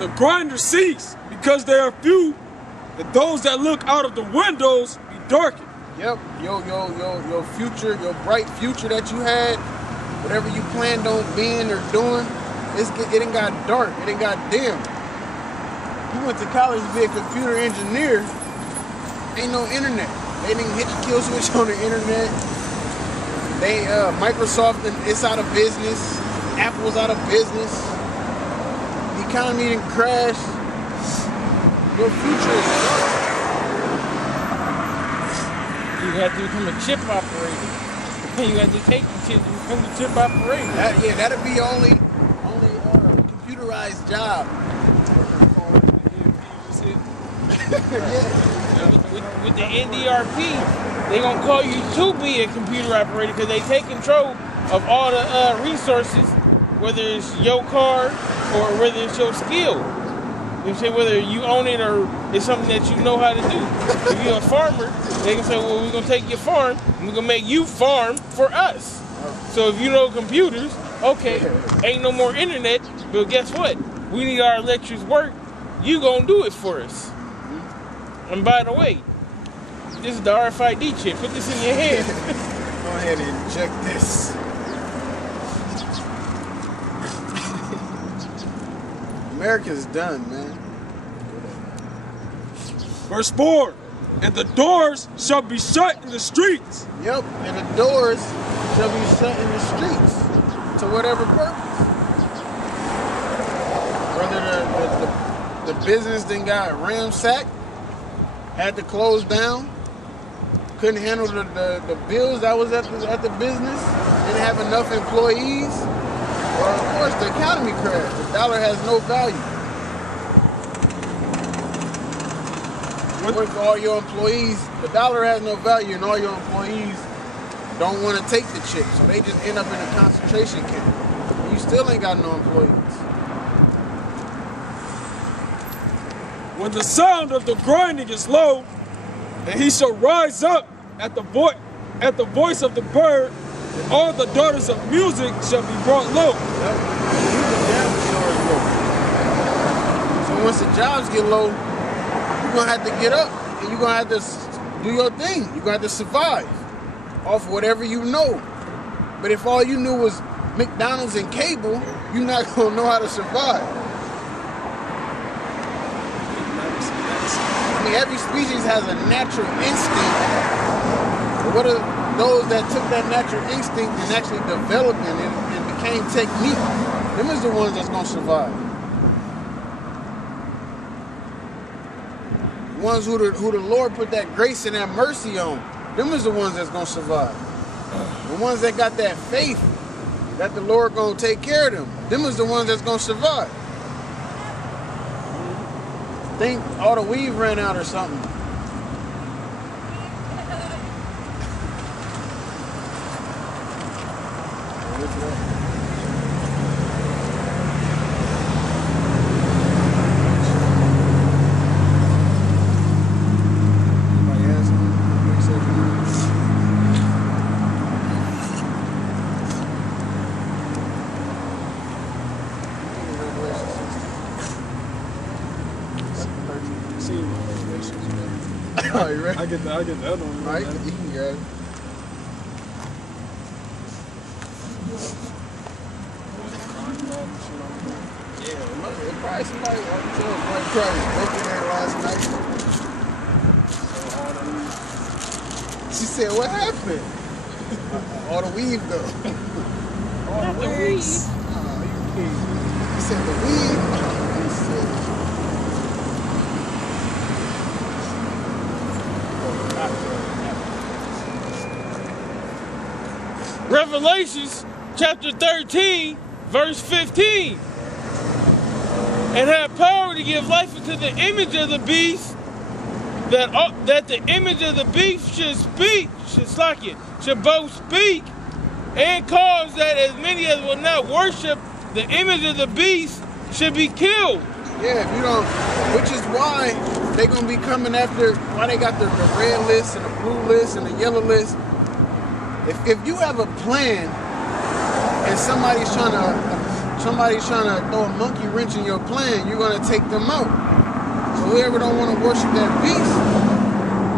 the grinders cease because they are few, and those that look out of the windows be darkened. Yep, your future, your bright future that you had, whatever you planned on being or doing, it ain't got dark, it ain't got dim. You went to college to be a computer engineer, ain't no internet. They didn't hit the kill switch on the internet. They, Microsoft, it's out of business. Apple's out of business. The economy didn't crash. Your future is dark. You have to become a chip operator. You have to take the chip to become a chip operator. That'd be only computerized job. With the NDRP, they gonna call you to be a computer operator because they take control of all the resources, whether it's your car or whether it's your skill. You know what I'm saying? Whether you own it or it's something that you know how to do. If you're a farmer, they can say, well, we're gonna take your farm and we're gonna make you farm for us. So if you know computers, okay, ain't no more internet, but guess what? We need our electrics work. You gonna do it for us. And by the way, this is the RFID chip. Put this in your head. Go ahead and inject this. America's done, man. Verse 4, and the doors shall be shut in the streets. Yep, and the doors shall be shut in the streets to whatever purpose. Whether the business then got ransacked, had to close down, couldn't handle the bills that was at the business, didn't have enough employees, or of course the economy crashed. The dollar has no value. What if all your employees, the dollar has no value and all your employees don't want to take the chip, so they just end up in a concentration camp. You still ain't got no employees. When the sound of the grinding is low, and he shall rise up at the voice of the bird, and all the daughters of music shall be brought low. Yep. So once the jobs get low, you're gonna have to get up and you're gonna have to do your thing. You're gonna have to survive off whatever you know. But if all you knew was McDonald's and cable, you're not gonna know how to survive. I mean, every species has a natural instinct. But what are those that took that natural instinct and actually developed it and became technique? Them is the ones that's gonna survive. The ones who the Lord put that grace and that mercy on, them is the ones that's gonna survive. The ones that got that faith that the Lord gonna take care of them is the ones that's gonna survive. Think all the weave ran out or something. Oh, you ready? I get the other one. All right, you can go. Yeah, probably somebody broke in there last night. She said, what happened? All the weave though. All the weave. Oh, you kidding. He said the weave. Oh, he said. Revelations chapter 13, verse 15. And have power to give life unto the image of the beast, that the image of the beast should both speak, and cause that as many as will not worship the image of the beast should be killed. Yeah, if you don't, which is why they're going to be coming after, why they got the red list and the blue list and the yellow list. If you have a plan and somebody's trying somebody's trying to throw a monkey wrench in your plan, you're gonna take them out. So whoever don't want to worship that beast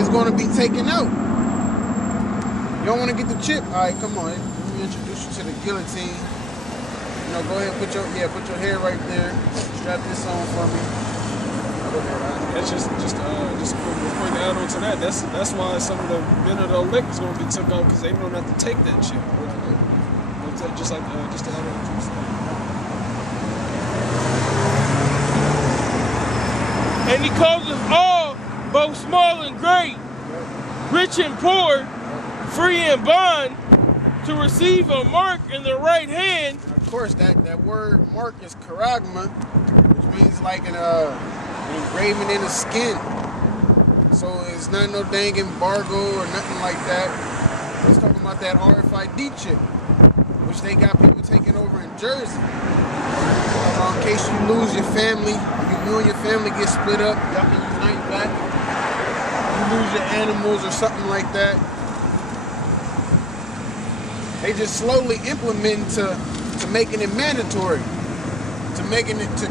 is gonna be taken out. You don't want to get the chip? All right, come on. Let me introduce you to the guillotine. You know, go ahead, put your hair right there. Strap this on for me. Go ahead, That's just a point to add on to that. That's why some of the men of the elect is gonna be took out because they don't have to take that chip. Just to add on to what you said. And he calls us all, both small and great, rich and poor, free and bond, to receive a mark in the right hand. Of course, that word mark is charagma, which means like an engraving in the skin. So it's not no dang embargo or nothing like that. Let's talk about that RFID chip, which they got people taking over in Jersey. So in case you lose your family, you and your family get split up, y'all can unite back. You lose your animals or something like that. They just slowly implement to making it mandatory, to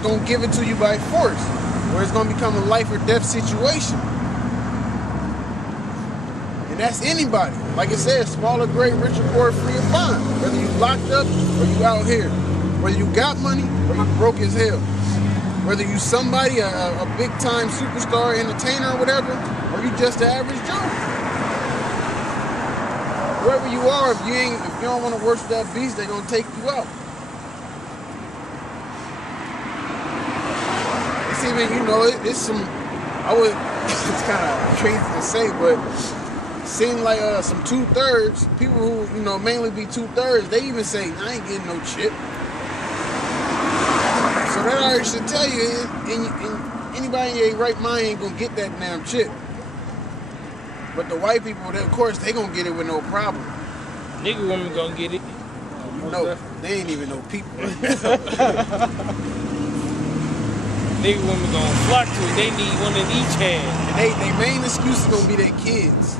gonna give it to you by force, where it's gonna become a life or death situation. And that's anybody. Like it says, small or great, rich or poor, free or bond. Whether you locked up or you out here. Whether you got money or you broke as hell. Whether you somebody, a big time superstar, entertainer or whatever, or you just the average Joe. Wherever you are, if you don't want to worship that beast, they're gonna take you out. It's even, it's some, it's kind of crazy to say, but it seemed like some 2/3 people who, mainly be 2/3, they even say, I ain't getting no chip. So that already should tell you, anybody in their right mind ain't gonna get that damn chip. But the white people, of course, they gonna get it with no problem. Nigga women gonna get it. They ain't even no people. Nigga women gonna flock to it. They need one in each hand. And they main excuse is gonna be their kids.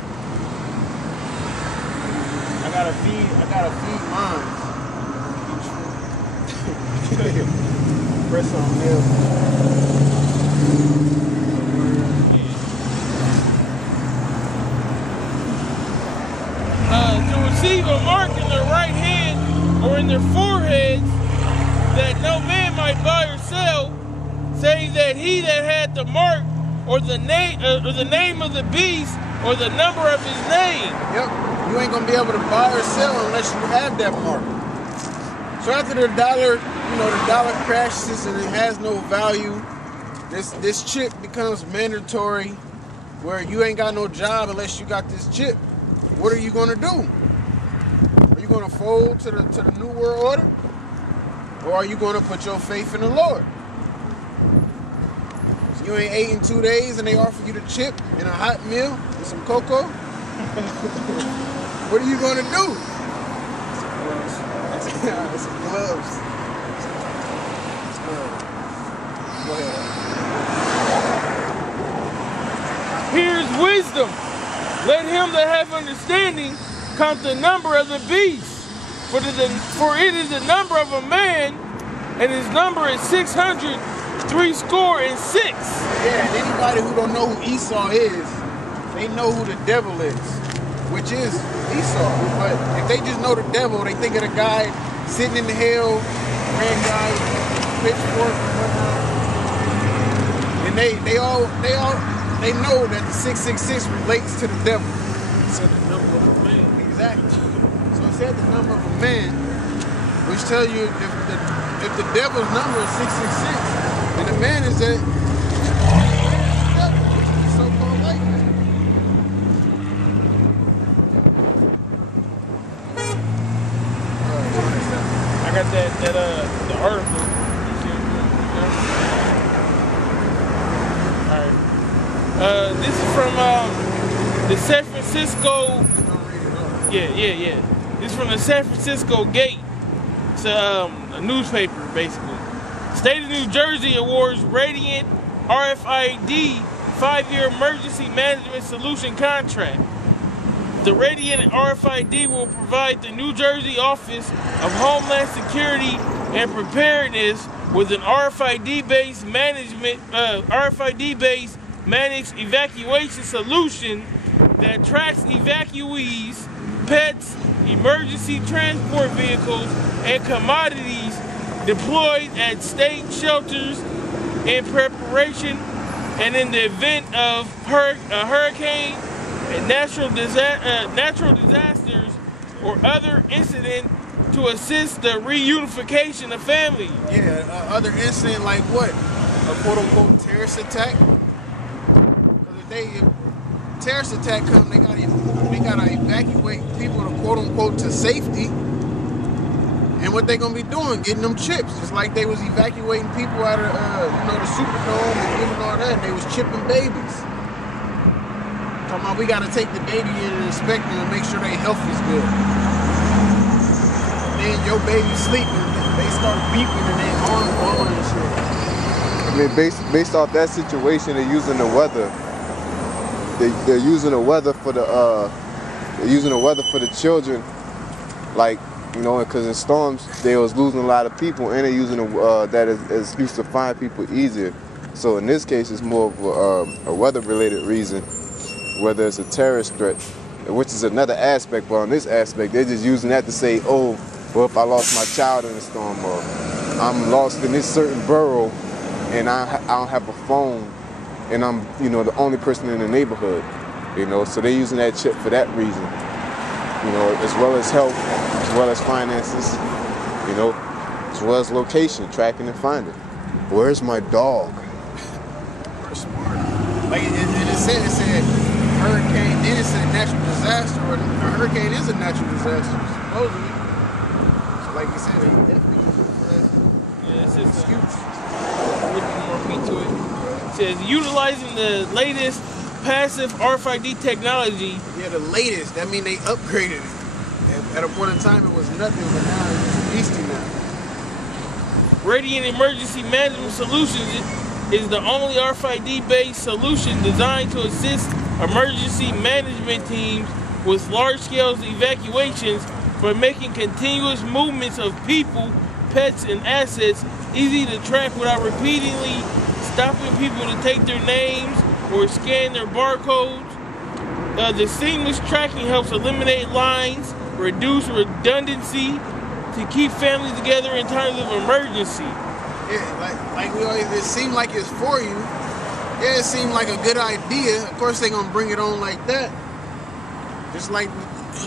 I gotta feed mine. Press on milk. To receive a mark in their right hand or in their foreheads, that no man might buy or sell, saying that he that had the mark or the name of the beast or the number of his name. Yep, you ain't gonna be able to buy or sell unless you have that mark. So after the dollar crashes and it has no value, this chip becomes mandatory, where you ain't got no job unless you got this chip. What are you gonna do? Are you gonna fold to the New World Order? Or are you gonna put your faith in the Lord? So you ain't ate in 2 days and they offer you the chip and a hot meal with some cocoa? What are you gonna do? Some gloves. Go ahead. Here's wisdom. Let him that have understanding count the number of the beast. For it is the number of a man, and his number is 666. Yeah, and anybody who don't know who Esau is, they know who the devil is, which is Esau. But if they just know the devil, they think of the guy sitting in the hell, red guy with a pitchfork and whatnot. And they know that the 666 relates to the devil. It said the number of a man. Exactly. So it said the number of a man, which tells you if the devil's number is 666, and the man is that so-called white man. I got the article. Alright. This is from the San Francisco. Yeah. This is from the San Francisco Gate. It's a newspaper, basically. State of New Jersey awards Radiant RFID 5-year emergency management solution contract. The Radiant RFID will provide the New Jersey Office of Homeland Security and preparedness with an RFID-based managed evacuation solution that tracks evacuees, pets, emergency transport vehicles, and commodities deployed at state shelters in preparation and in the event of a hurricane and natural disasters or other incident to assist the reunification of families. Yeah, other incident like what? A quote-unquote terrorist attack? Because if terrorist attack come, they gotta evacuate people to quote-unquote to safety. And what they gonna be doing? Getting them chips. Just like they was evacuating people out of the Superdome and giving all that. They was chipping babies. Talking about we gotta take the baby in and inspect them and make sure their health is good. And then your baby sleeping, they start beeping and their arms blowing and shit. I mean, based off that situation, they're using the weather. They're using the weather for the children, like. You know, because in storms, they was losing a lot of people, and they're using that as excuse to find people easier. So in this case, it's more of a weather-related reason, whether it's a terrorist threat, which is another aspect. But on this aspect, they're just using that to say, oh, well, if I lost my child in a storm, or I'm lost in this certain borough, and I don't have a phone, and I'm, the only person in the neighborhood, so they're using that chip for that reason, as well as health, as well as finances, as well as location, tracking and finding. Where's my dog? We're smart. Like it said hurricane, then it said natural disaster, or a hurricane is a natural disaster, supposedly. So like you said, they definitely use it for that. Yeah, it's just excuse. Looking more meat to it. It says utilizing the latest passive RFID technology. Yeah, the latest. That means they upgraded it. At a point in time, it was nothing, but now it's beastie now. Radiant Emergency Management Solutions is the only RFID-based solution designed to assist emergency management teams with large-scale evacuations by making continuous movements of people, pets, and assets easy to track without repeatedly stopping people to take their names or scan their barcodes. The seamless tracking helps eliminate lines, reduce redundancy, to keep families together in times of emergency. Yeah, like we always, it seemed like it's for you. Yeah, it seemed like a good idea. Of course, they're gonna bring it on like that. Just like,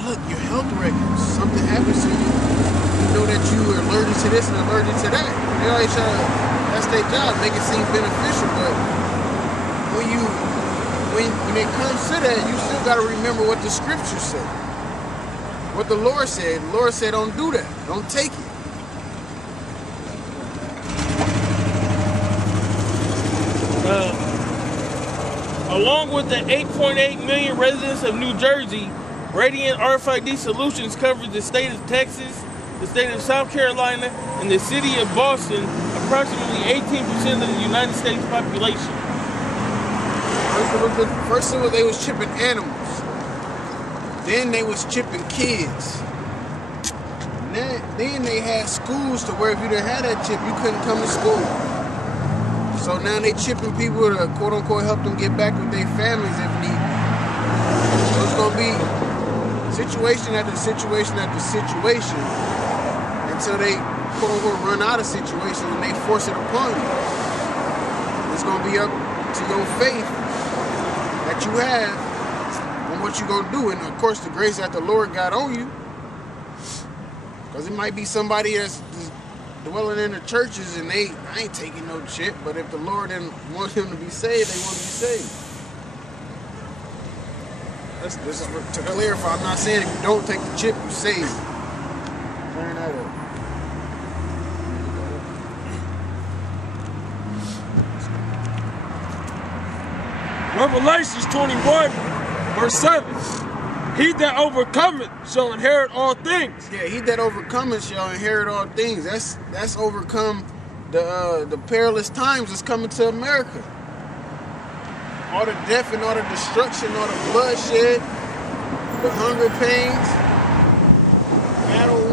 look, your health records. Something happens to you. You know that you are allergic to this and allergic to that. They always try to, that's their job, make it seem beneficial. But when it comes to that, you still gotta remember what the scriptures say. What the Lord said. The Lord said, don't do that. Don't take it. Along with the 8.8 million residents of New Jersey, Radiant RFID Solutions covers the state of Texas, the state of South Carolina, and the city of Boston, approximately 18% of the United States population. First of all, they was chipping animals. Then they was chipping kids. Then they had schools to where if you didn't have that chip, you couldn't come to school. So now they chipping people to quote unquote help them get back with their families if need. So it's gonna be situation after situation after situation until they quote unquote run out of situations and they force it upon you. It's gonna be up to your faith that you have on what you gonna do, and of course the grace that the Lord got on you. Because it might be somebody that's dwelling in the churches and I ain't taking no chip, but if the Lord didn't want him to be saved, they want to be saved. This is to clarify. I'm not saying if you don't take the chip, you saved. Turn that up. Revelations 21, verse 7. He that overcometh shall inherit all things. Yeah, he that overcometh shall inherit all things. That's overcome the perilous times that's coming to America. All the death and all the destruction, all the bloodshed, the hunger pains, battle